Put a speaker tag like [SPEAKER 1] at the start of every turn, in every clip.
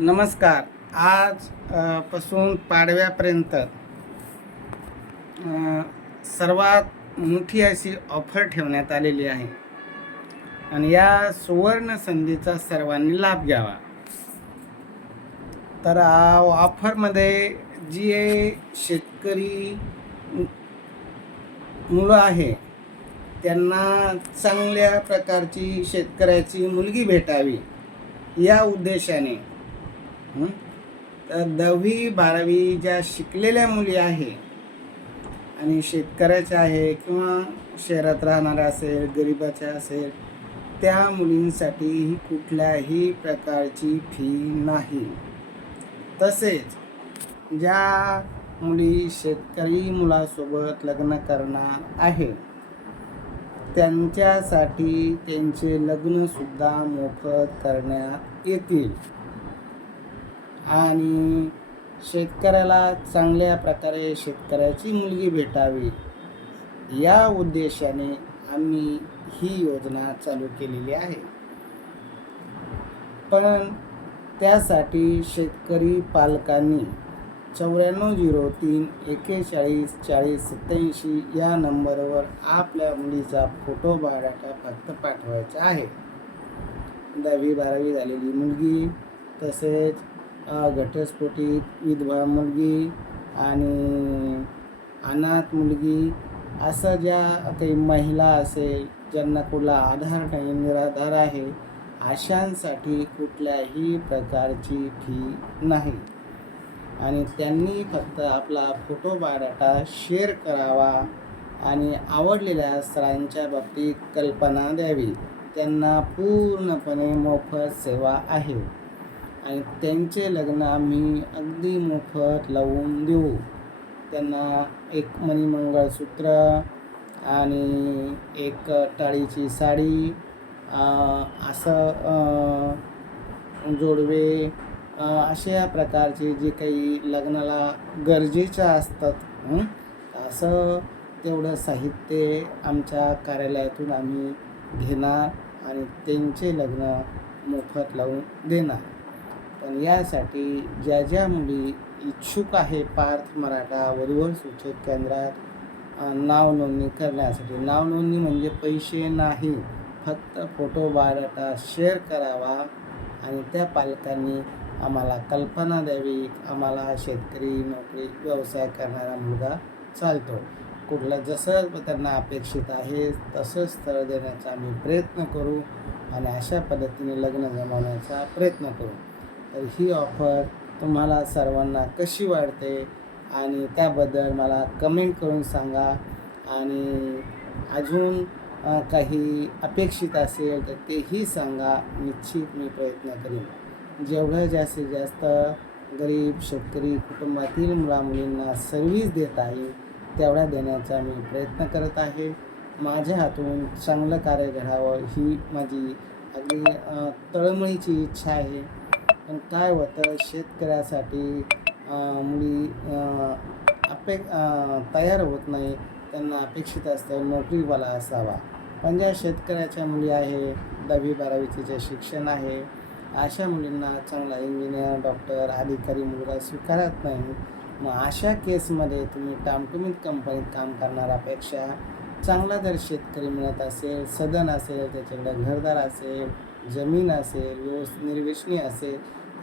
[SPEAKER 1] नमस्कार. आज पासून पाडव्यापर्यंत सर्वात मोठी अशी ऑफर ठेवण्यात आलेली आहे. आणि या सुवर्ण संधीचा सर्वांनी लाभ घ्यावा. तर ऑफरमध्ये जी शेतकरी मुलं आहे त्यांना चांगल्या प्रकारची शेतकऱ्याची मुलगी भेटावी या उद्देशाने तर दहावी बारावी ज्या शिकलेल्या मुली आहे आणि शेतकऱ्याच्या आहे किंवा शहरात राहणाऱ्या असेल गरिबाच्या असेल त्या मुलींसाठी ही कुठल्याही प्रकारची फी नाही. तसेच ज्या मुली शेतकरी मुलासोबत लग्न करणार आहे त्यांच्यासाठी त्यांचे लग्नसुद्धा मोफत करण्यात येतील. आणि शेतकऱ्याला चांगल्या प्रकारे शेतकऱ्याची मुलगी भेटावी. या उद्देशाने आम्ही ही योजना चालू केलेली आहे. पण त्यासाठी शेतकरी पालकांनी चौऱ्याण्णव झिरो तीन एकेचाळीस चाळीस सत्याऐंशी या नंबरवर आपल्या मुलीचा फोटो बायोडाटा फक्त पाठवायचा आहे. दहावी बारावी झालेली मुलगी तसेच घटस्फोटीत विधवा मुलगी आणि अनाथ मुलगी असं ज्या काही महिला असेल ज्यांना कुठला आधार नाही निराधार आहे अशांसाठी कुठल्याही प्रकारची फी नाही. आणि त्यांनी फक्त आपला फोटो बायोडाटा शेअर करावा आणि आवडलेल्या सरांच्या बाबतीत कल्पना द्यावी. त्यांना पूर्णपणे मोफत सेवा आहे. आणि त्यांचे लग्न आम्ही अगदी मोफत लावून देऊ. त्यांना एक मणिमंगळसूत्र आणि एक टाळीची साडी असं जोडवे अशा प्रकारचे जे काही लग्नाला गरजेच्या असतात असं तेवढं साहित्य आमच्या कार्यालयातून आम्ही घेणार आणि त्यांचे लग्न मोफत लावून देणार. पण यासाठी ज्या ज्या मुली इच्छुक आहे पार्थ मराठा वधूवर सूचक केंद्रात नाव नोंदणी करण्यासाठी. नाव नोंदणी म्हणजे पैसे नाही फक्त फोटो बायोडाटा शेअर करावा आणि त्या पालकांनी आम्हाला कल्पना द्यावी. आम्हाला शेतकरी नोकरी व्यवसाय करणारा मुलगा चालतो. कुठलं जसं त्यांना अपेक्षित आहे तसंच स्थळ देण्याचा आम्ही प्रयत्न करू आणि अशा पद्धतीने लग्न जमवण्याचा प्रयत्न करू. तर ही ऑफर तुम्हाला सर्वांना कशी वाटते? आणि त्याबद्दल मला कमेंट करून सांगा. आणि अजून काही अपेक्षित असेल तर तेही सांगा. निश्चित मी प्रयत्न करेन. जेवढं जास्तीत जास्त गरीब शेतकरी कुटुंबातील मुलामुलींना सर्व्हिस देत आहे तेवढ्या देण्याचा मी प्रयत्न करत आहे. माझ्या हातून चांगलं कार्य घडावं ही माझी अगदी तळमळीची इच्छा आहे. पण काय होतं शेतकऱ्यासाठी मुली अपे तयार होत नाही त्यांना अपेक्षित असतं नोकरीवाला असावा. पण ज्या शेतकऱ्याच्या मुली आहे दहावी बारावीचे जे शिक्षण आहे अशा मुलींना चांगला इंजिनियर डॉक्टर अधिकारी मुलगा स्वीकारत नाही. मग अशा केसमध्ये तुम्ही टामटुमीत कंपनीत काम करणाऱ्यापेक्षा चांगला जर शेतकरी मिळत असेल सदन असेल त्याच्याकडे घरदार असेल जमीन असेल व्यवस्थित निर्वेशनी असेल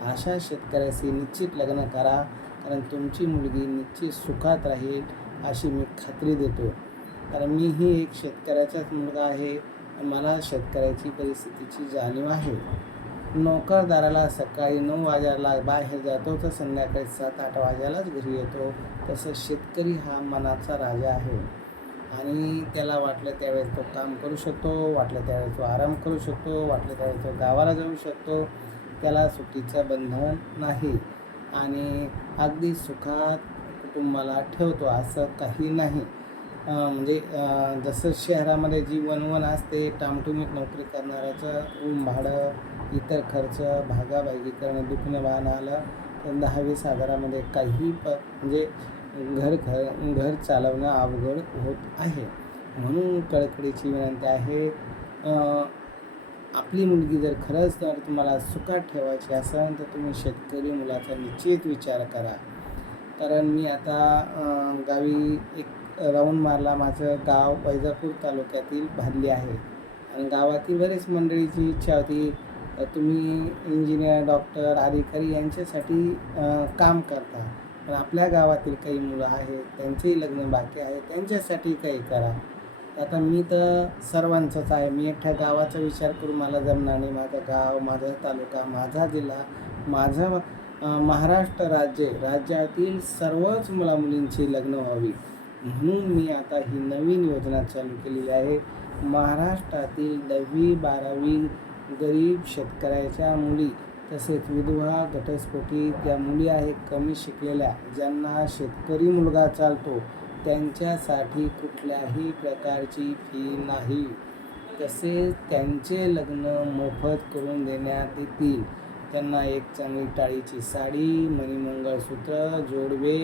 [SPEAKER 1] अशा शेतकऱ्याशी निश्चित लग्न करा कारण तुमची मुलगी निश्चित सुखात राहील अशी मी खात्री देतो. कारण मीही एक शेतकऱ्याचाच मुलगा आहे मला शेतकऱ्याची परिस्थितीची जाणीव आहे. नोकरदाराला सकाळी नऊ वाजायला बाहेर जातो तर संध्याकाळी सात आठ वाजायलाच घरी येतो. तसं शेतकरी हा मनाचा राजा आहे. आणि त्याला वाटलं त्यावेळेस तो काम करू शकतो वाटलं त्यावेळेस तो आराम करू शकतो वाटलं त्यावेळेस तो गावाला जाऊ शकतो. त्याला सुट्टीचं बंधन नाही. आणि अगदी सुखात कुटुंबाला ठेवतो असं काही नाही. म्हणजे जसं शहरामध्ये जी वनवन असते टामटुमीत नोकरी करणाऱ्याचं रूम भाडं इतर खर्च भागाभागी करणं दुखणं वाहन आलं तर दहावीस हजारामध्ये काही प म्हणजे घर घर घर चालवणं अवघड होत आहे. म्हणून कडकडीची विनंती आहे आपली मुलगी जर खरंच तर तुम्हाला सुखात ठेवायची असेल तर तुम्ही शेतकरी मुलाचा निश्चित विचार करा. कारण मी आता गावी एक राऊंड मारला. माझं गाव वैजापूर तालुक्यातील भादली आहे. आणि गावातील बरेच मंडळीची इच्छा होती तुम्ही इंजिनियर डॉक्टर अधिकारी यांच्यासाठी काम करता. पण आपल्या गावातील काही मुलं आहेत त्यांचेही लग्न बाकी आहे त्यांच्यासाठी काही करा. आता मी तर सर्वांचंच आहे. मी एकट्या गावाचा विचार करून मला जमणार नाही. माझं गाव माझा तालुका माझा जिल्हा माझं महाराष्ट्र राज्य राज्यातील सर्वच मुला मुलींची लग्न व्हावी. म्हणून मी आता ही नवीन योजना चालू केलेली आहे. महाराष्ट्रातील दहावी बारावी गरीब शेतकऱ्याच्या मुली तसेच विधवा घटस्फोटी त्या मुली आहेत कमी शिकलेल्या ज्यांना शेतकरी मुलगा चालतो. त्यांच्यासाठी कुठल्याही प्रकारची फी नाही. तसेच त्यांचे लग्न मोफत करून देण्यात येतील. त्यांना एक चांगली टाळीची साडी मणिमंगळसूत्र जोडवे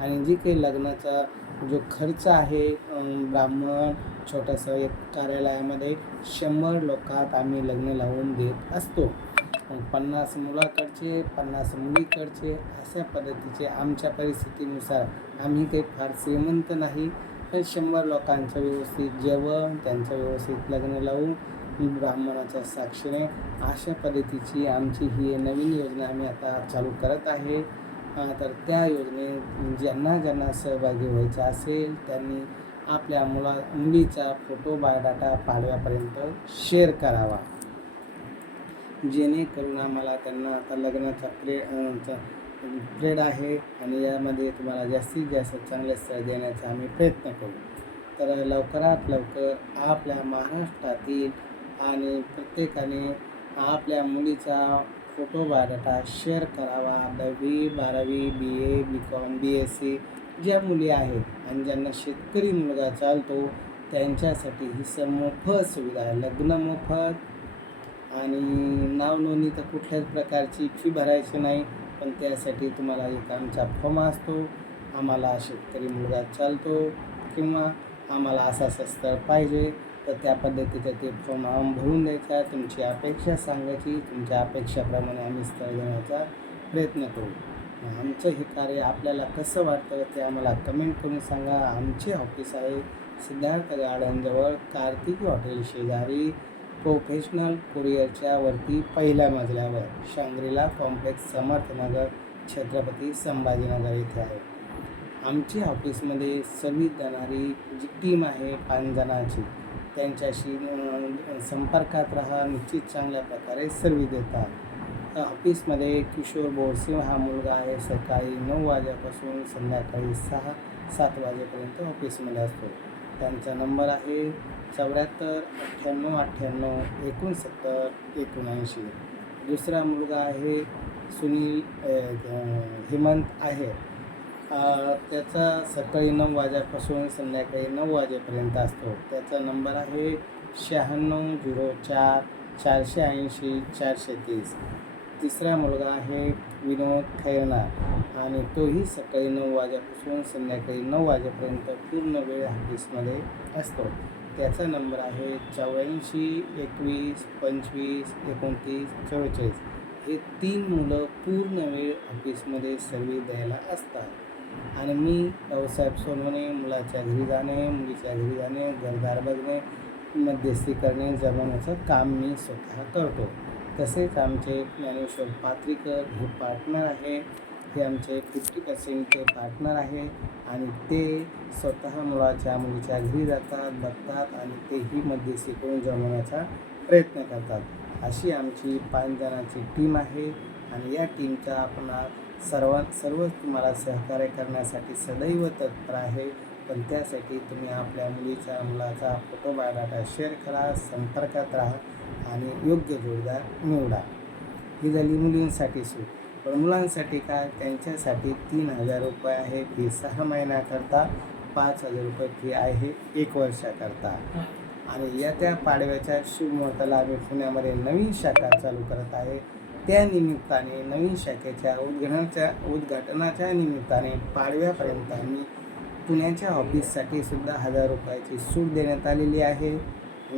[SPEAKER 1] आणि जी काही लग्नाचा जो खर्च आहे ब्राह्मण छोटंसं एक कार्यालयामध्ये शंभर लोकात आम्ही लग्न लावून देत असतो. पन्नास मुलाकडचे पन्नास मुलीकडचे अशा पद्धतीचे आमच्या परिस्थितीनुसार आम्ही काही फार श्रीमंत नाही पण शंभर लोकांचं व्यवस्थित जेवण त्यांचं व्यवस्थित लग्न लावून ब्राह्मणाच्या साक्षीने अशा पद्धतीची आमची ही नवीन योजना आम्ही आता चालू करत आहे. तर त्या योजनेत ज्यांना ज्यांना सहभागी व्हायचं असेल त्यांनी आपल्या मुला मुलीचा फोटो बायोडाटा पाडव्यापर्यंत शेअर करावा. जेणेकरून आम्हाला त्यांना आता लग्नाचा प्रे ब्रेड आहे आणि यामध्ये तुम्हाला जास्तीत जास्त चांगले स्थळ देण्याचा आम्ही प्रयत्न करू. तर लवकरात लवकर आपल्या महाराष्ट्रातील आणि प्रत्येकाने आपल्या मुलीचा फोटो बायोडाटा शेअर करावा. दहावी बारावी B A B com B S C ज्या मुली आहेत आणि ज्यांना शेतकरी मुलगा चालतो त्यांच्यासाठी ही सम मोफत सुविधा आहे. लग्न मोफत आणि नावनोंदणी तर कुठल्याच प्रकारची फी भरायची नाही. पण त्यासाठी तुम्हाला एक आमचा फॉर्म असतो. आम्हाला शेतकरी मुलगा चालतो किंवा आम्हाला असं असं स्थळ पाहिजे तर त्या पद्धतीचं ते फॉर्म आम भरून द्यायचा. तुमची अपेक्षा सांगायची. तुमच्या अपेक्षाप्रमाणे आम्ही स्थळ घेण्याचा प्रयत्न करू. आमचं हे कार्य आपल्याला कसं वाटतं ते आम्हाला कमेंट करून सांगा. आमचे ऑफिस आहे सिद्धार्थ गार्डनजवळ कार्तिक हॉटेल शेजारी. प्रोफेशनल कुरिअरच्या वरती पहिल्या मजल्यावर शांग्रीला कॉम्प्लेक्स समर्थनगर छत्रपती संभाजीनगर येथे आहे. आमची ऑफिसमध्ये सर्व्हिस देणारी जी टीम आहे पाच जणांची त्यांच्याशी संपर्कात राहा निश्चित चांगल्या प्रकारे सर्व्हिस देतात. ऑफिसमध्ये किशोर बोरसिंह हा मुलगा आहे. सकाळी नऊ वाजेपासून संध्याकाळी सहा सात वाजेपर्यंत ऑफिसमध्ये असतो. त्यांचा नंबर आहे चौऱ्याहत्तर अठ्ठ्याण्णव अठ्ठ्याण्णव एकोणसत्तर एकोणऐंशी. दुसरा मुलगा आहे सुनील हेमंत आहे. त्याचा सकाळी नऊ वाजेपासून संध्याकाळी नऊ वाजेपर्यंत असतो. त्याचा नंबर आहे शहाण्णव झिरो चार चारशे ऐंशी चारशे तीस. तिसरा मुलगा आहे विनोद खैरनार. आणि तोही सकाळी नऊ वाजेपासून संध्याकाळी नऊ वाजेपर्यंत पूर्ण वेळ ऑफिसमध्ये असतो. त्याचा नंबर आहे चौऱ्याऐंशी एकवीस पंचवीस एकोणतीस चव्वेचाळीस. हे तीन मुलं पूर्ण वेळ ऑफिसमध्ये सर्व्हिस द्यायला असतात. आणि मी भाऊसाहेब सोनवणे मुलाच्या घरी जाणे मुलीच्या घरी जाणे घरदार बघणे मध्यस्थी करणे जमवण्याचं काम मी स्वतः करतो. तसेच आमचे ज्ञानेश्वर पात्रीकर हे पार्टनर आहे. हे आमचे फिफ्टी पर्सेंटचे पार्टनर आहे. आणि ते स्वतः मुलाच्या मुलीच्या घरी जातात बघतात आणि तेही मध्ये शिकवून जमवण्याचा प्रयत्न करतात. अशी आमची पाच जणांची टीम आहे. आणि या टीमचा आपण सर्व सर्व तुम्हाला सहकार्य करण्यासाठी सदैव तत्पर आहे. पण त्यासाठी तुम्ही आपल्या मुलीच्या मुलाचा फोटो बायोडाटा शेअर करा संपर्कात राहा आणि योग्य जोडदार निवडा. ही झाली मुलींसाठी सूट. पण मुलांसाठी काय? त्यांच्यासाठी तीन हजार रुपये आहे फी. सहा महिन्याकरता पाच हजार रुपये फी आहे एक वर्षाकरता. आणि येत्या पाडव्याच्या शिवमुहूर्ताला आम्ही पुण्यामध्ये नवीन शाखा चालू करत आहे. त्या निमित्ताने नवीन शाखेच्या उद्घाटनाच्या उद्घाटनाच्या निमित्ताने पाडव्यापर्यंत आम्ही पुण्याच्या ऑफिससाठी सुद्धा हजार रुपयाची सूट देण्यात आलेली आहे.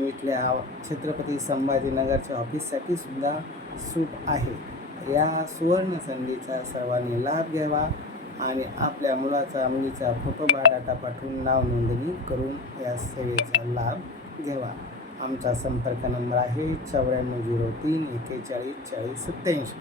[SPEAKER 1] इथल्या छत्रपती संभाजीनगरच्या ऑफिससाठी सुद्धा सूट आहे. या सुवर्ण संधीचा सर्वांनी लाभ घ्यावा आणि आपल्या मुलाचा मुलीचा फोटो बायोडाटा पाठवून नाव नोंदणी करून या सेवेचा लाभ घ्यावा. आमचा संपर्क नंबर आहे चौऱ्याण्णव झिरो तीन एक्केचाळीस चाळीस सत्त्याऐंशी.